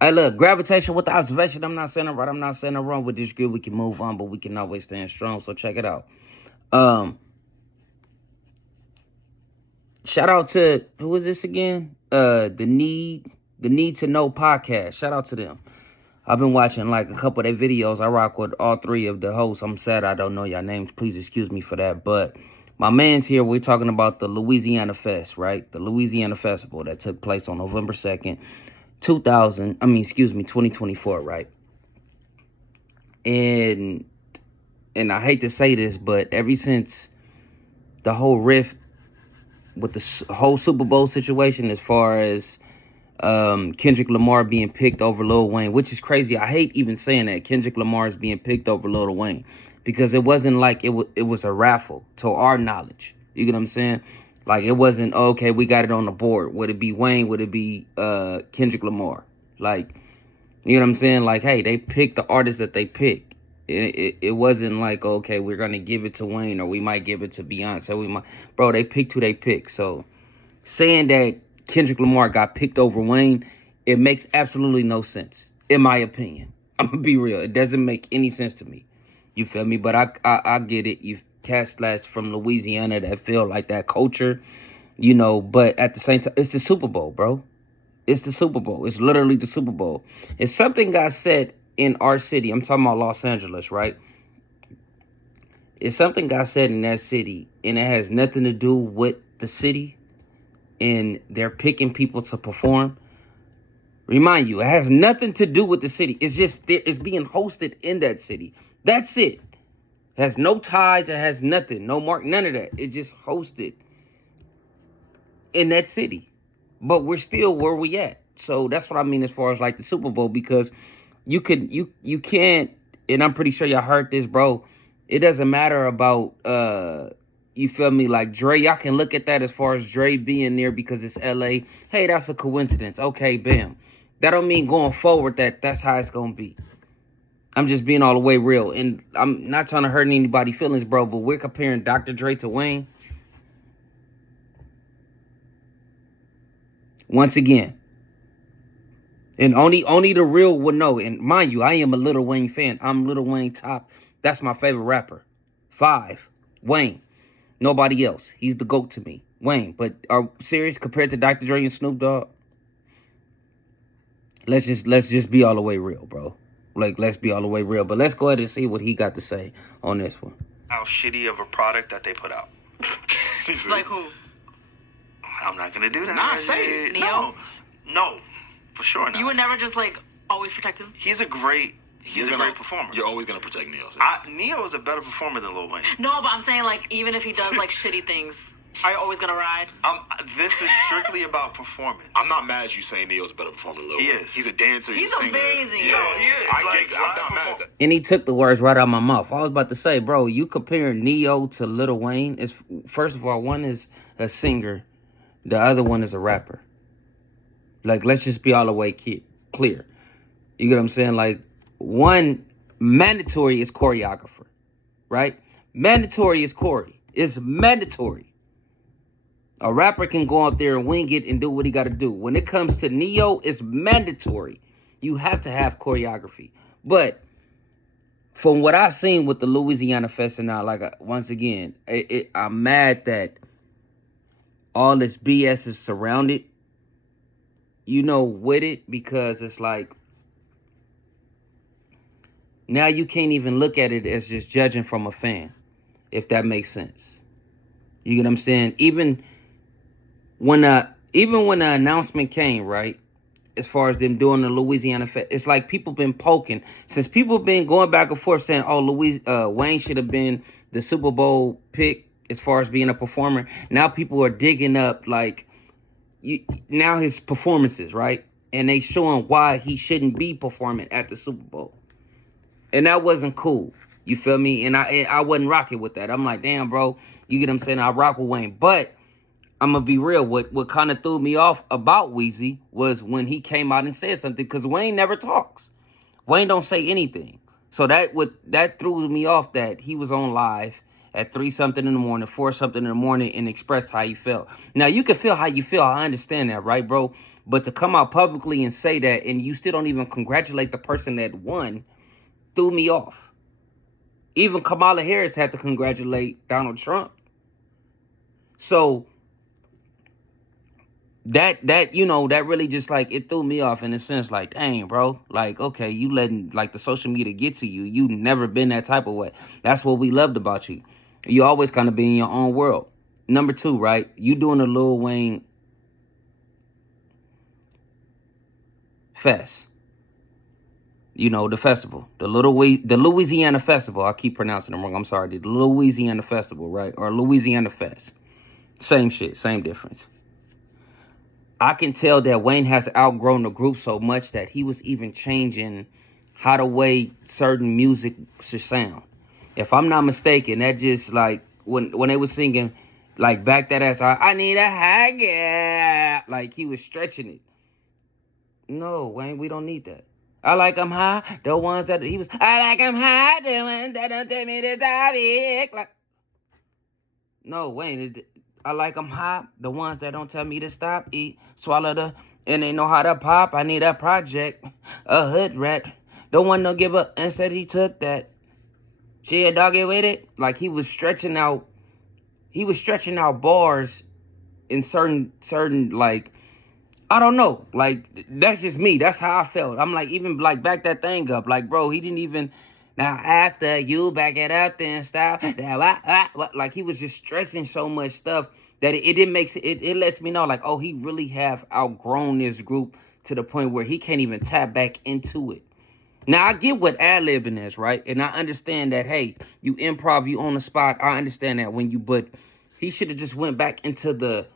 Hey, look, gravitation with the observation. I'm not saying it right. I'm not saying it wrong. With this good, we can move on, but we can always stand strong. So check it out. Shout out to, who is this again? The Need to Know podcast. Shout out to them. I've been watching like a couple of their videos. I rock with all three of the hosts. I'm sad I don't know y'all names. Please excuse me for that. But my man's here. We're talking about the Louisiana Fest, right? The Louisiana Festival that took place on November 2nd, 2024, right? And I hate to say this, but ever since the whole rift with the whole Super Bowl situation, as far as Kendrick Lamar being picked over Lil Wayne, which is crazy. I hate even saying that Kendrick Lamar is being picked over Lil Wayne, because it wasn't like it was a raffle to our knowledge. You get what I'm saying? Like, it wasn't, okay, we got it on the board. Would it be Wayne? Would it be Kendrick Lamar? Like, you know what I'm saying? Like, hey, they picked the artist that they picked. It wasn't like, okay, we're going to give it to Wayne, or we might give it to Beyonce. Bro, they picked who they picked. So saying that Kendrick Lamar got picked over Wayne, it makes absolutely no sense, in my opinion. I'm going to be real. It doesn't make any sense to me. You feel me? But I get it. You cast that's from Louisiana that feel like that culture, you know, but at the same time, it's the Super Bowl, bro. It's the Super Bowl. It's literally the Super Bowl. If something got said in our city, I'm talking about Los Angeles, right? If something got said in that city and it has nothing to do with the city and they're picking people to perform, remind you, it has nothing to do with the city. It's just it's being hosted in that city. That's it. It has no ties. It has nothing. No mark. None of that. It just hosted in that city. But we're still where we at. So that's what I mean as far as like the Super Bowl, because you can't, and I'm pretty sure y'all heard this, bro. It doesn't matter about you feel me, like Dre. Y'all can look at that as far as Dre being there because it's LA. Hey, that's a coincidence. Okay, bam. That don't mean going forward that's how it's gonna be. I'm just being all the way real, and I'm not trying to hurt anybody's feelings, bro. But we're comparing Dr. Dre to Wayne. Once again, and only the real would know. And mind you, I am a Lil Wayne fan. I'm Lil Wayne top. That's my favorite rapper. 5, Wayne. Nobody else. He's the GOAT to me. Wayne. But are serious compared to Dr. Dre and Snoop Dogg? Let's just be all the way real, bro. Like, let's be all the way real. But let's go ahead and see what he got to say on this one. How shitty of a product that they put out. Like who? I'm not gonna do that. Nah, say it. No, for sure not. You would never just like always protect him? He's a great performer. You're always gonna protect NeYo. NeYo is a better performer than Lil Wayne. No, but I'm saying, like, even if he does like shitty things, are you always gonna ride? This is strictly about performance. I'm not mad at you saying NeYo's a better performer than Lil Wayne. He is. He's a dancer. He's a singer. amazing. Yo, he is. I'm not mad at that. And he took the words right out of my mouth. I was about to say, bro, you comparing NeYo to Lil Wayne. Is, first of all, one is a singer, the other one is a rapper. Like, let's just be all the way clear. You get what I'm saying? Like, one, mandatory is choreographer, right? Mandatory is Corey. It's mandatory. A rapper can go out there and wing it and do what he got to do. When it comes to NeYo, it's mandatory. You have to have choreography. But from what I've seen with the Louisiana Fest, and now, like, once again, I'm mad that all this BS is surrounded, you know, with it, because it's like, now you can't even look at it as just judging from a fan, if that makes sense. You get what I'm saying? Even when the announcement came, right, as far as them doing the Louisiana Fest, it's like people been poking. Since people been going back and forth saying, oh, Wayne should have been the Super Bowl pick as far as being a performer, now people are digging up, like, now his performances, right? And they showing why he shouldn't be performing at the Super Bowl. And that wasn't cool. You feel me? And I wasn't rocking with that. I'm like, damn, bro. You get what I'm saying? I rock with Wayne. But I'm going to be real. What kind of threw me off about Weezy was when he came out and said something. Because Wayne never talks. Wayne don't say anything. So that threw me off, that he was on live at 3-something in the morning, 4-something in the morning, and expressed how he felt. Now, you can feel how you feel. I understand that, right, bro? But to come out publicly and say that, and you still don't even congratulate the person that won, threw me off. Even Kamala Harris had to congratulate Donald Trump. So that you know, that really just like, it threw me off in a sense, like, dang, bro, like, okay, you letting like the social media get to you. You never been that type of way. That's what we loved about you. You always kind of be in your own world. Number two, right? You doing a Lil Wayne fest. You know, the festival, the Louisiana Festival. I keep pronouncing it wrong. I'm sorry. The Louisiana Festival, right? Or Louisiana Fest. Same shit, same difference. I can tell that Wayne has outgrown the group so much that he was even changing how the way certain music should sound. If I'm not mistaken, that just like when they were singing, like, back that ass, I need a high girl. Like, he was stretching it. No, Wayne, we don't need that. I like them high, the ones that he was. I like them high, the ones that don't take me to topic. Like, no, Wayne, I like them high, the ones that don't tell me to stop, eat, swallow the, and they know how to pop. I need a project, a hood rat. The one don't give up and said he took that. She a doggy with it. Like, he was stretching out bars in certain like, I don't know. Like, that's just me. That's how I felt. I'm like, even like, back that thing up. Like, bro, he didn't even, now after you back it up then stop. Like, he was just stressing so much stuff that it didn't make it lets me know, like, oh, he really have outgrown this group to the point where he can't even tap back into it. Now, I get what ad-libbing is, right? And I understand that, hey, you improv, you on the spot. I understand that but he should have just went back into the,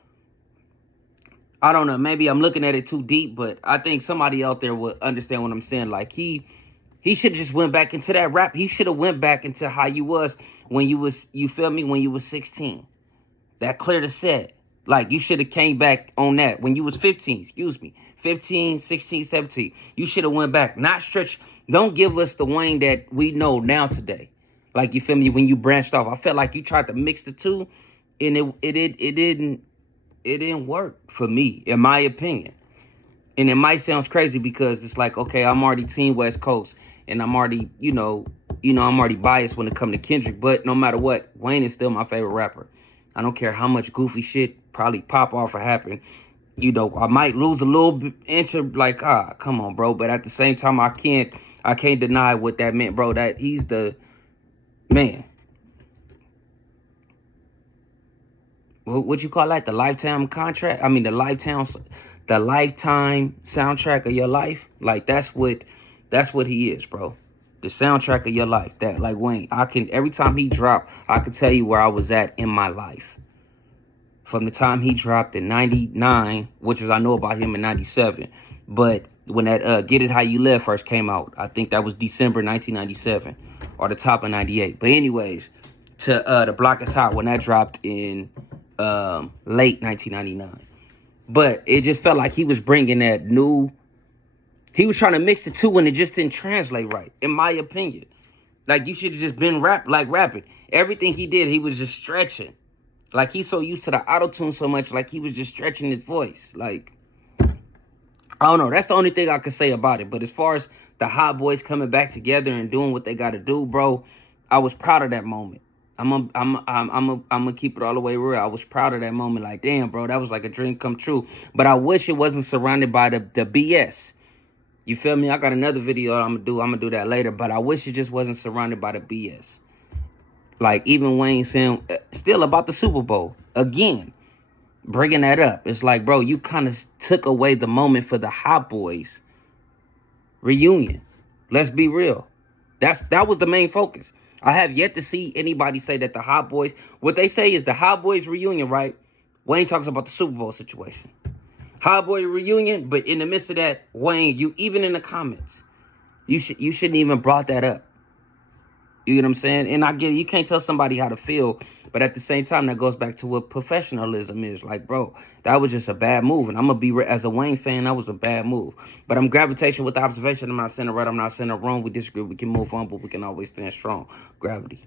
I don't know, maybe I'm looking at it too deep, but I think somebody out there would understand what I'm saying. Like, he should have just went back into that rap. He should have went back into how you was when you was, you feel me, when you was 16. That clear to set. Like, you should have came back on that when you was 15, 15, 16, 17. You should have went back. Not stretch. Don't give us the Wayne that we know now today. Like, you feel me, when you branched off. I felt like you tried to mix the two, and it didn't work for me, in my opinion. And it might sound crazy because it's like, okay, I'm already Team West Coast, and I'm already, I'm already biased when it comes to Kendrick. But no matter what, Wayne is still my favorite rapper. I don't care how much goofy shit probably pop off or happen. I might lose a little inch of, like, come on, bro. But at the same time, I can't deny what that meant, bro. That he's the man. What you call that? The lifetime contract? I mean, the lifetime soundtrack of your life. Like, that's what he is, bro. The soundtrack of your life. That, like, Wayne, every time he dropped, I can tell you where I was at in my life. From the time he dropped in 99, which is, I know about him in 97. But when that Get It How You Live first came out, I think that was December 1997 or the top of 98. But anyways, to The Block Is Hot, when that dropped in late 1999. But it just felt like he was bringing that new, he was trying to mix the two and it just didn't translate right, in my opinion. Like, you should have just been rapping. Everything he did, he was just stretching. Like, he's so used to the auto-tune so much, like, he was just stretching his voice. Like, I don't know. That's the only thing I could say about it. But as far as the Hot Boys coming back together and doing what they got to do, bro, I was proud of that moment. I'm gonna keep it all the way real. I was proud of that moment. Like, damn, bro, that was like a dream come true. But I wish it wasn't surrounded by the BS. You feel me? I got another video I'm gonna do that later. But I wish it just wasn't surrounded by the BS. Like, even Wayne saying still about the Super Bowl again, bringing that up. It's like, bro, you kind of took away the moment for the Hot Boys reunion. Let's be real. That was the main focus. I have yet to see anybody say that the Hot Boys, what they say is the Hot Boys reunion, right? Wayne talks about the Super Bowl situation. Hot Boy reunion, but in the midst of that, Wayne, you, even in the comments, you shouldn't even brought that up. You know what I'm saying? And I get it, you can't tell somebody how to feel, but at the same time, that goes back to what professionalism is. Like, bro, that was just a bad move. And I'm going to be, as a Wayne fan, that was a bad move. But I'm gravitation with the observation. I'm not saying it right, I'm not saying it wrong. We disagree, we can move on, but we can always stand strong. Gravity.